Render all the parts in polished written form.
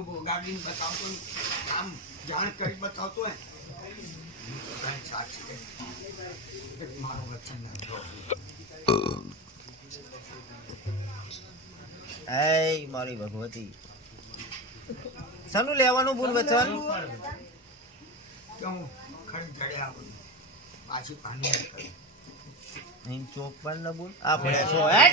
હું ગાડીને બતાવતો ને આમ જાણ કરી બતાવતો હોય સાચી મારું વચન નાખો. મારી ભગવતી સનું લેવાનું બોલ વચન હું ખરી જડે આવું પાછી પાણી એમ ચોક પણ ન બોલ આ પડ્યા છો હે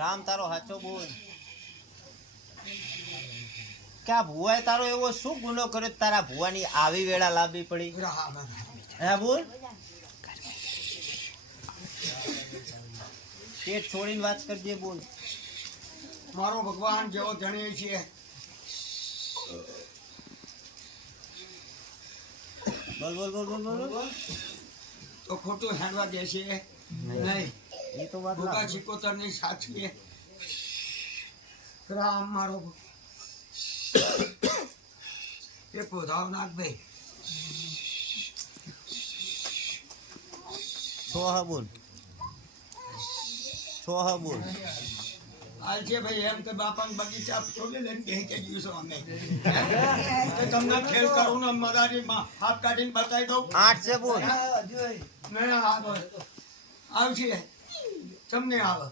રામ તારો હાચો બોલ ક્યાં ભુવાએ તારો એવો શું ગુનો કર્યો તારા ભુવાની આવી વેળા લાવવી પડી હે બોલ પેટ છોડીને વાત કરજે બોલ મારો ભગવાન જેવો ધણી છે બોલ બોલ બોલ બોલ બોલ તો ખોટું હેડવા દે છે નહીં એ તો વાત ભૂકા ચિકોતર ની સાચી રામ મારો એ પોધાવ નાખ ભાઈ સોહા બોલ સોહા બોલ આજે ભાઈ એમ કે બાપાને બગીચા છોડી લઈને કહી કે જીવશો અમે તમને ખેલ કરું ને મદારી હાથ કાઢીને બતાવી દઉં 8 છે બોલ નહીં આવશે તમને આવે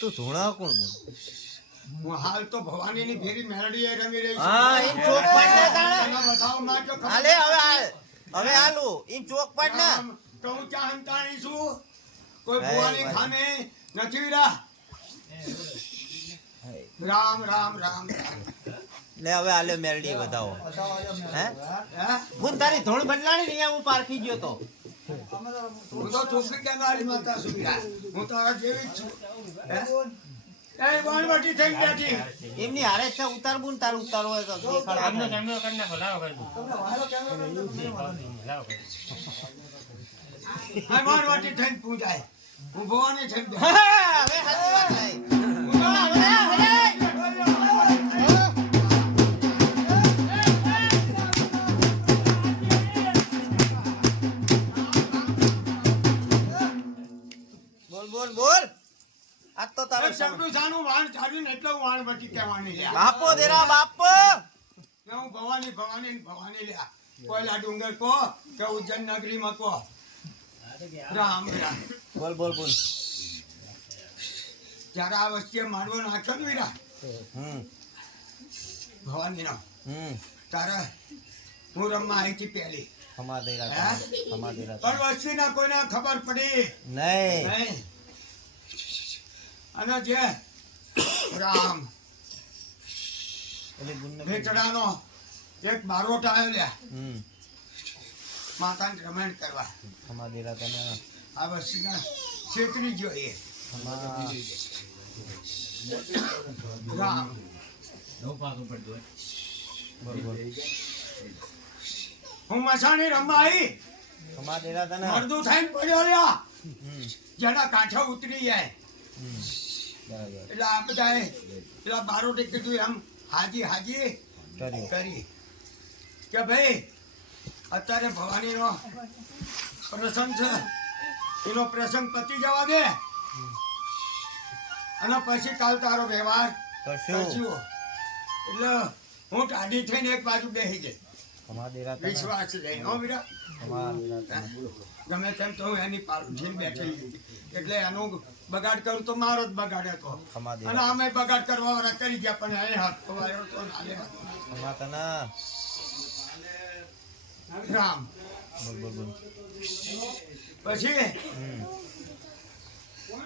તો ધોળા કોણ બોલ હું હાલ તો ભવાની ની ભેરી મેલડી રમી રહી હા ઈ ચોક પાડ ને તાણે બતાવો ના જો હાલે હવે હાલો ઈ ચોક પાડ ને તો હું ચા હંતાણી છું કોઈ ભવાની ખાને નથી રા રામ રામ રામ લે હવે હાલે મેલડી બતાવો હે હું તારી ધોળ બદલાણી ને હું પારખી ગયો તો હું તો ચોકડી કેનારી માતા સુધીરા હું તારા જેવી જ છું એ વાણવટી થઈ બેઠી એમની હારે છે ઉતાર બુન તાર ઉતારો હોય તો દેખાડ આમનો કેમેરો કરી નાખો લાવો કરી દો લાવો કરી આ વાણવટી થઈને પૂજાય હું ભવાની થઈ હવે સાચી વાત થાય બોલ બોલ આ તો તારો શબ્દું સાનું વાણ ચાલ્યું એટલે હું વાણવટી કહેવાની લ્યા બાપો દેરા બાપો કે હું ભવાની ભવાની ભવાની લ્યા કોયલા ડુંગર કો કે ઉજ્જૈન નગરી માં કો રામ રામ બોલ બોલ બોલ જ્યારે આ વસ્તીએ મારવો નાખ્યો ને વીરા ભવાની નો તારે હું રમવા આવી હતી પહેલી હમા દેરા પણ વસ્તી ના કોઈને ખબર પડી નહીં અને જે રામ એટલે ગુન્ને ભેચડાનો એક બારોટ આવ્યો લ્યા માતાને રમણ કરવા ખમા દેરા તને આ વસ્તુના છેતરી જોઈએ ખમા રામ બરોબર હું મસાણી રમવા આવી ખમા દેરા તને મરદું થઈને પડ્યો રહ્યા હમ જેના કાંઠા ઉતરી જાય હમ બરાબર એટલે આ બધાએ પેલા બારોટે કીધું એમ હાજી હાજી કર્યું કરી કે ભાઈ અત્યારે ભવાનીનો પ્રસંગ છે એનો પ્રસંગ પતી જવા દે અને પછી કાલ તારો વ્યવહાર કરશું કરશું એટલે હું ટાઢી થઈને એક બાજુ બેસી જઈ ખમા દેરા તને વિશ્વાસ લઈને હો વીરા ખમા દેરા તને ગમે તેમ તો હું એની પાલું થઈને બેઠેલી એટલે એનું બગાડ કરું તો મારો જ બગાડ હતો ખમા અને દેરા અમે બગાડ કરવા વાળા કરી ગયા પણ એ હાથ ખવાયો તો નાલે ખમા તને રામ બોલ બોલ બોલ પછી હમ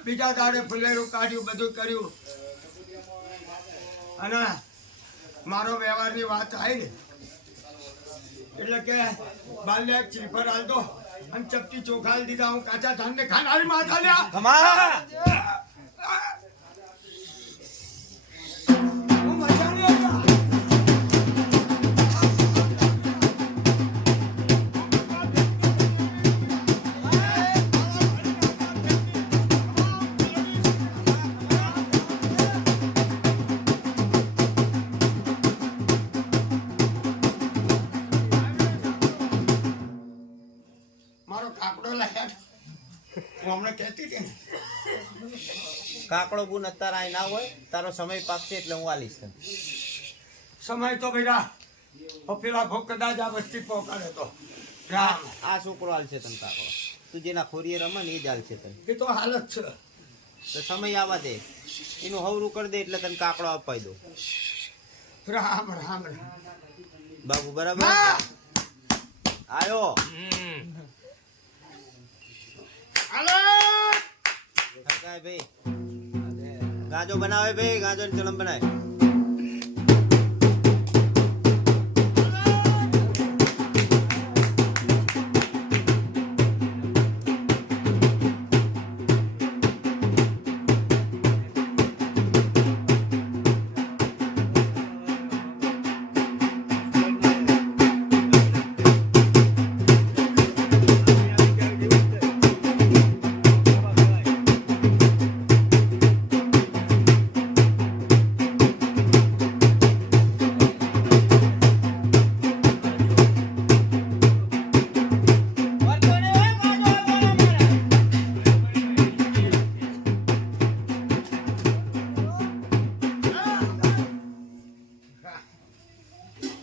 બીજા દાડે ફુલેરું કાઢ્યું બધું કર્યું અને મારો વ્યવહારની વાત આવી ને એટલે કે બાલ્ય એક શ્રીફળ આલતો અને ચપટી ચોખા આલી દીધા હું કાચા ધાન ને ખાનારી માથા લ્યા ખમા હું મચાણી આવ્યા. મારો કાકડો લાયા હું હમણાં કહેતી હતી ને કાકડો બુન અત્યારે આઈ ના હોય તારો સમય પાકશે એટલે હું આલીશ તને સમય તો ભૈયા પેલા ભોગ કદાચ આ વસ્તી પહોંચાડે તો રામ આ છોકરો આલશે તને કાકડો તું જેના ખોરીએ રમે ને એ જ આલશે તને એ તો હાલત છે તો સમય આવવા દે એનું હવરું કરી દે એટલે તને કાકડો અપાઈ દો રામ રામ રામ બાબુ બરાબર માં! આયો હાલો! હરકાય ભાઈ ગાજો બનાવે ભાઈ ગાજો ને ચલમ બનાવે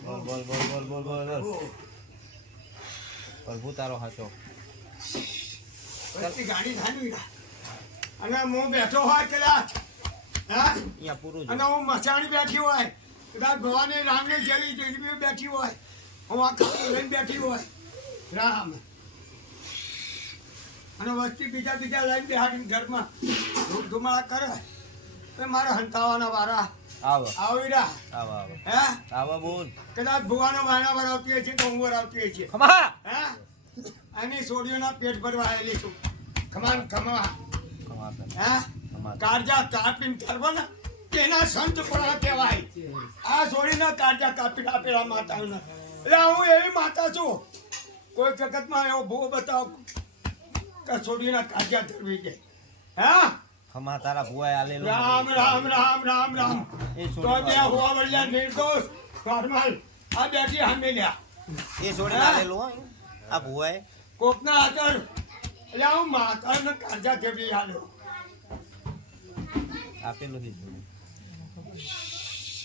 બોલ બોલ બોલ બોલ બોલ બોલ બોલ પ્રભુ તારો હાચો વસ્તી ગાડી થાની અને હું બેઠો હોય કદાચ હા અહીંયા પૂરું અને હું મચાણી બેઠી હોય કદાચ ભવાની રામની જેવી જેવી બેઠી હોય હું આ ખાતું લઈને બેઠી હોય રામ અને વસ્તી બીજા બીજા લઈને બેહાડીને ઘરમાં ધૂમાળા કરે તો મારા હંતાવાના વારા આવો આવી રહ્યા આવો આવો હે આવો બોલ કદાચ ભુવાનો વાયણા વરાવતી હોય છે તો હું વરાવતી હોય છે ખમા હે આની સોડીઓના પેટ ભરવા આવેલી છું ખમાન ખમા ખમા તને હે ખમા તને. કાળજા કાપીને ધરવા ને તેના સંત પણ કહેવાય આ સોડીના કાળજા કાપીને આપેલા માતાઓને એટલે હું એવી માતા છું કોઈ જગતમાં એવો ભૂ બતાવો કે સોડીના કાળજા ધરવી જાય હે ખમા તારા ભુવાએ આલેલો રામ રામ રામ રામ રામ એ તો છોડી બે હોવા વળ્યા નિર્દોષ નોર્મલ આ બેઠી સામે લ્યા એ છોડી આલેલો હો આ ભુવાએ કોકના આગળ એટલે હું માતાને કાળજા ધરવી આલ્યો આપેલું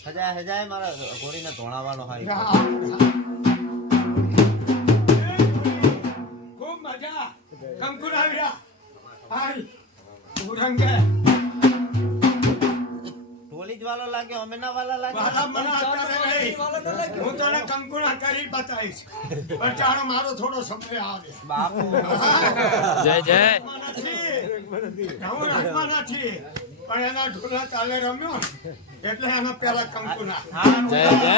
છે હજાય હજાય મારા ગોરીને ધોણાવાનો હારી રામ રામ ખૂબ મજા કંકુર આવ્યા હાય ઉરંગે ટોલી જ વાલો લાગ્યો અમે ના વાલા વાલા લાગ્યો મને અત્યારે નહીં હું તને કંકુના કરી બતાવીશ પણ ચાલો મારો થોડો સમય આવે બાપુ જય જય હું રાખવા નથી પણ એના ઢોલા કાલે રમ્યો એટલે એનો પેલા કંકુના જય જય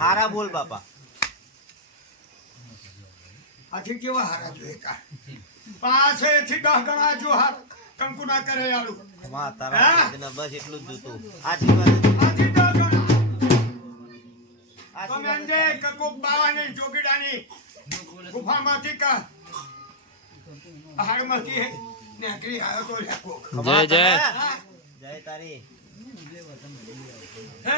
હારા બોલ બાપા. આથી કેવા હારા જોઈએ કા પાસેથી 10 ગણા જો હાર કંકુ ના કરે યારું માં તારા આજના બસ એટલું જ જોતું. આશીર્વાદ આથી 10 ગણા તમે આશીર્વાદ અંજે કકો બાવાની જોગીડાની ગુફામાંથી કા પહાડમાંથી નેકરી આવ્યો તો લેકો જય જય જય તારી. હે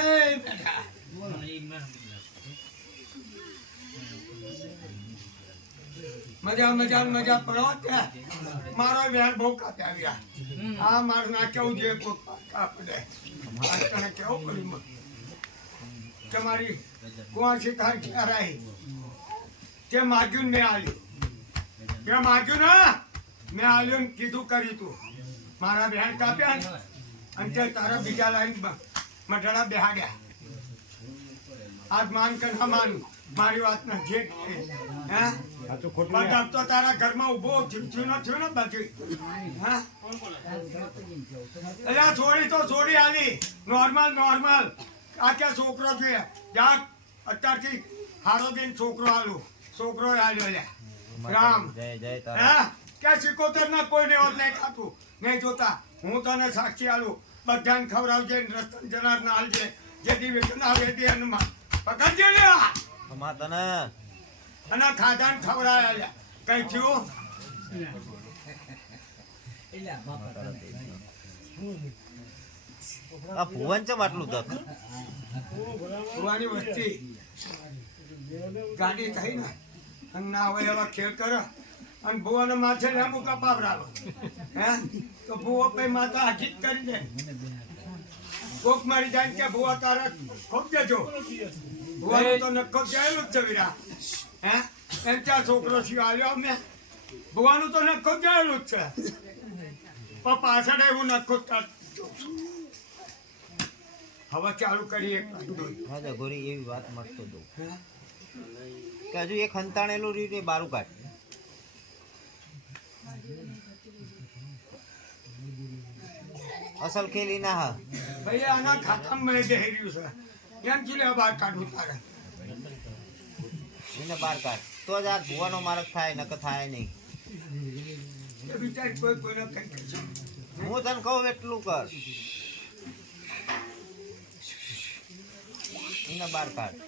બેટા મજા પડો ત્યાં મારો વેણ બહુ કાપી આવ્યા આ માર ના કેવું છે કાપડે તને કેવું કર્યું તમારી કુવાસી તાર ક્યાં રહી તે માગ્યું મેં આલ્યું તે માગ્યું ને મેં આલ્યું ને કીધું કર્યું તું મારા વેણ કાપ્યા ને અને તે તારા બીજા લાઈન મઢડા બેહાડ્યા આજ માન કે ના માન મારી વાત ના જે હે પણ તો તારા ઘરમાં ઉભો થયું ને બાકી હા અલ્યા છોડી તો છોડી આલી નોર્મલ આ કે છોકરો જોઈએ જા અત્યારથી હારો દિન છોકરો આલું છોકરો આલ્યો લે રામ જય જય હે તારા. કે 77 ના કોઈ ને ઓર નહીં ખાતું નહીં જોતા હું તને સાક્ષી આલું બધાને ખવડાવજે રસ્તન જનાર ના હાલજે જેથી વિઘ્ન આવે તે હનુમાન પકડજે લે માં તને અને ખાધાને ખવડાયા કઈ થયું આ ભુવન ચમ આટલું દખ. ભુવાની વસ્તી ગાડી થઈ ને અને ના હોય એવા ખેલ કરે અને ભુવાનો માથે લેંબુ કપાવડાવો હે તો ભુવો કઈ માતા આખી જ કરી દે કોક મારી જાય ને કે ભુવા તારા ખોપ દેજો ભુવાનું તો નક્કો ગયેલું જ છે વીરા હે એમ ત્યાં છોકરો શિવ આવ્યો અમે ભુવાનું તો નક્કો ગયેલું જ છે પણ પાછળ એવું નક્કો હવે ચાલુ કરીએ હા તો ગોરી એવી વાત મળતો દઉં કે હજુ એક હંતાણેલું રહ્યું એ બારું કાઢ. અસલ ખેલી ના હા ભાઈ આના ખાતામાં મેં બેહર્યું છે એમ ચીલે બહાર કાઢવું તારે એને બાર કાઢ તો જ આ ભુવાનો માર્ગ થાય નક થાય નહીં. એ બિચારી કોઈને કઈ કહેશે હું તને કહું એટલું કર. એને બાર કાઢ.